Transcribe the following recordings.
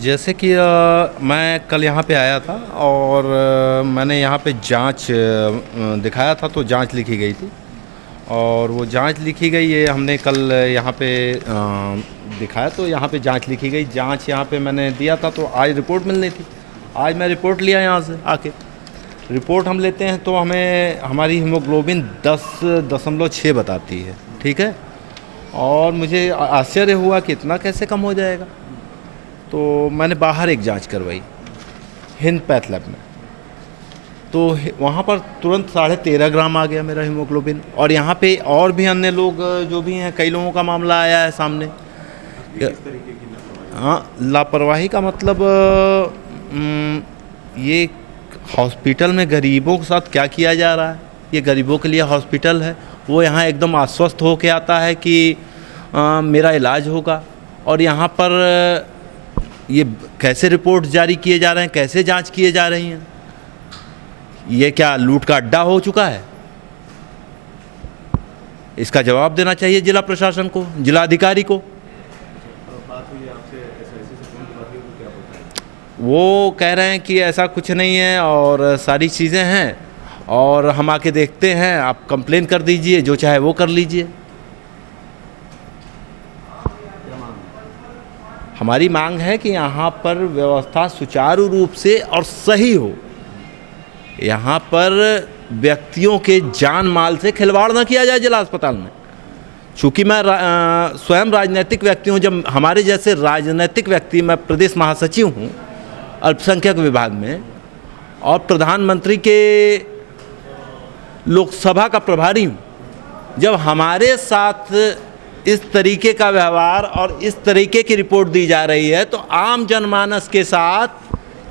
जैसे कि मैं कल यहाँ पे आया था और मैंने यहाँ पे जांच दिखाया था तो जांच लिखी गई थी और वो जांच लिखी गई ये हमने कल यहाँ पे दिखाया तो यहाँ पे जांच लिखी गई। जांच यहाँ पे मैंने दिया था तो आज रिपोर्ट मिलनी थी। आज मैं रिपोर्ट लिया यहाँ से आके। रिपोर्ट हम लेते हैं तो हमें हमारी हीमोग्लोबिन 10.6 बताती है, ठीक है। और मुझे आश्चर्य हुआ कि इतना कैसे कम हो जाएगा। तो मैंने बाहर एक जांच करवाई हिंद पैथ लैब में, तो वहाँ पर तुरंत 13.5 ग्राम आ गया मेरा हीमोग्लोबिन। और यहाँ पे और भी अन्य लोग जो भी हैं, कई लोगों का मामला आया है सामने। हाँ, लापरवाही का मतलब ये हॉस्पिटल में गरीबों के साथ क्या किया जा रहा है। ये गरीबों के लिए हॉस्पिटल है। वो यहाँ एकदम आश्वस्त होके आता है कि मेरा इलाज होगा, और यहाँ पर ये कैसे रिपोर्ट जारी किए जा रहे हैं, कैसे जांच किए जा रही हैं। ये क्या लूट का अड्डा हो चुका है? इसका जवाब देना चाहिए जिला प्रशासन को, जिला अधिकारी को। वो कह रहे हैं कि ऐसा कुछ नहीं है और सारी चीज़ें हैं और हम आके देखते हैं, आप कंप्लेन कर दीजिए, जो चाहे वो कर लीजिए। हमारी मांग है कि यहाँ पर व्यवस्था सुचारू रूप से और सही हो। यहाँ पर व्यक्तियों के जान माल से खिलवाड़ न किया जाए जिला अस्पताल में। चूँकि मैं स्वयं राजनीतिक व्यक्ति हूँ, जब हमारे जैसे राजनीतिक व्यक्ति, मैं प्रदेश महासचिव हूँ अल्पसंख्यक विभाग में और प्रधानमंत्री के लोकसभा का प्रभारी हूँ, जब हमारे साथ इस तरीके का व्यवहार और इस तरीके की रिपोर्ट दी जा रही है तो आम जनमानस के साथ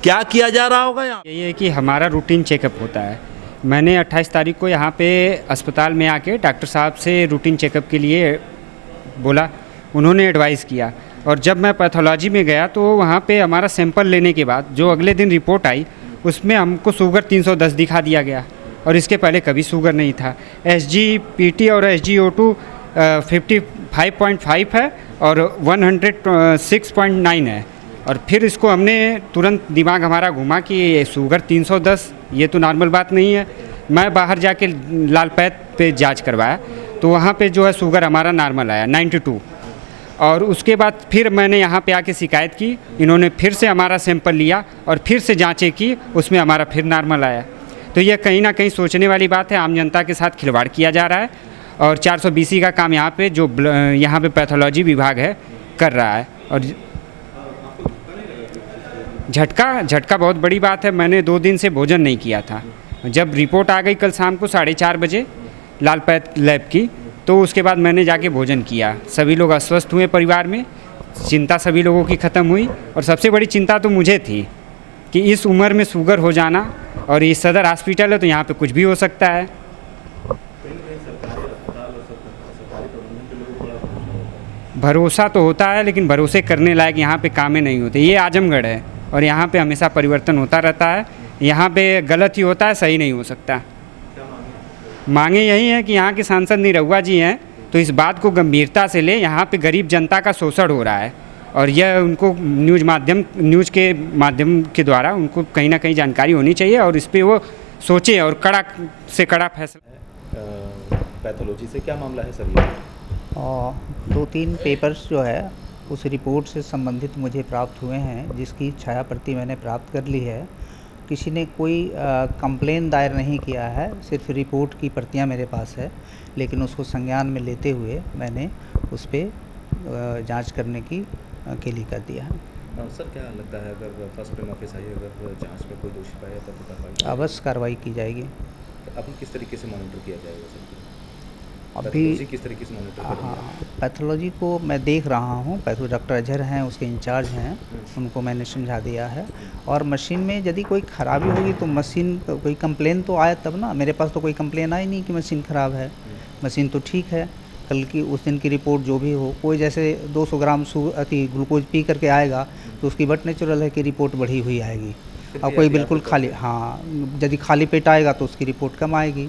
क्या किया जा रहा होगा। यहाँ यही है कि हमारा रूटीन चेकअप होता है। मैंने 28 तारीख को यहाँ पे अस्पताल में आके डॉक्टर साहब से रूटीन चेकअप के लिए बोला, उन्होंने एडवाइस किया। और जब मैं पैथोलॉजी में गया तो वहाँ पे हमारा सैंपल लेने के बाद जो अगले दिन रिपोर्ट आई उसमें हमको शुगर 310 दिखा दिया गया, और इसके पहले कभी शुगर नहीं था। SGPT और SGO2 55.5 है और 106.9 है। और फिर इसको हमने तुरंत दिमाग हमारा घुमा कि ये शुगर 310 ये तो नॉर्मल बात नहीं है। मैं बाहर जाके लालपैथ पे जांच करवाया तो वहाँ पे जो है शुगर हमारा नॉर्मल आया 92। और उसके बाद फिर मैंने यहाँ पे आके शिकायत की, इन्होंने फिर से हमारा सैंपल लिया और फिर से जांचें की, उसमें हमारा फिर नॉर्मल आया। तो ये कहीं ना कहीं सोचने वाली बात है। आम जनता के साथ खिलवाड़ किया जा रहा है और 420 का काम यहाँ पे जो यहाँ पे पैथोलॉजी विभाग है कर रहा है। और झटका बहुत बड़ी बात है। मैंने 2 दिन से भोजन नहीं किया था। जब रिपोर्ट आ गई कल शाम को 4:30 बजे लालपैथ लैब की, तो उसके बाद मैंने जाके भोजन किया। सभी लोग अस्वस्थ हुए परिवार में, चिंता सभी लोगों की ख़त्म हुई। और सबसे बड़ी चिंता तो मुझे थी कि इस उम्र में शुगर हो जाना, और ये सदर हॉस्पिटल है तो यहाँ पे कुछ भी हो सकता है। भरोसा तो होता है लेकिन भरोसे करने लायक यहाँ पे कामें नहीं होते। ये आजमगढ़ है और यहाँ पे हमेशा परिवर्तन होता रहता है। यहाँ पे गलत ही होता है, सही नहीं हो सकता। मांगे यही है कि यहाँ के सांसद निरहुआ जी हैं तो इस बात को गंभीरता से ले। यहाँ पे गरीब जनता का शोषण हो रहा है और यह उनको न्यूज़ के माध्यम के द्वारा उनको कहीं ना कहीं जानकारी होनी चाहिए और इस पर वो सोचे और कड़ा से कड़ा फैसला। पैथोलॉजी से क्या मामला है सर? 2-3 पेपर्स जो है उस रिपोर्ट से संबंधित मुझे प्राप्त हुए हैं, जिसकी छाया प्रति मैंने प्राप्त कर ली है। किसी ने कोई कंप्लेन दायर नहीं किया है, सिर्फ रिपोर्ट की प्रतियां मेरे पास है, लेकिन उसको संज्ञान में लेते हुए मैंने उस पर जांच करने के लिए कर दिया है। सर क्या लगता है अगर फर्स्ट टाइम ऑफिस आई, अगर जांच में कोई दोषी पाया जाता तो कार्रवाई अवश्य कार्रवाई की जाएगी। तो अभी किस तरीके से मॉनिटर किया जाएगा सर? अभी किस तरीके से मॉनिटर करेंगे? हाँ, पैथोलॉजी को मैं देख रहा हूँ। डॉक्टर अजहर हैं, उसके इंचार्ज हैं, उनको मैंने समझा दिया है। और मशीन में यदि कोई ख़राबी होगी तो मशीन कोई कंप्लेन तो आया तब ना। मेरे पास तो कोई कंप्लेन आई नहीं कि मशीन ख़राब है। मशीन तो ठीक है। कल की उस दिन की रिपोर्ट जो भी हो, कोई जैसे 200 ग्राम ग्लूकोज पी करके आएगा तो उसकी बट नेचुरल है कि रिपोर्ट बढ़ी हुई आएगी। और कोई बिल्कुल खाली, हाँ, यदि खाली पेट आएगा तो उसकी रिपोर्ट कम आएगी।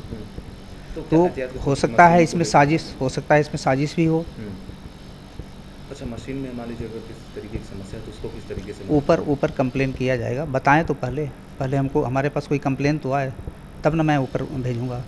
तो हो सकता है इसमें साजिश भी हो। अच्छा, मशीन में मान लीजिए अगर किस तरीके की समस्या है तो उसको किस तरीके से ऊपर कंप्लेन किया जाएगा, बताएं तो पहले हमको हमारे पास कोई कंप्लेन तो आए, तब ना मैं ऊपर भेजूँगा।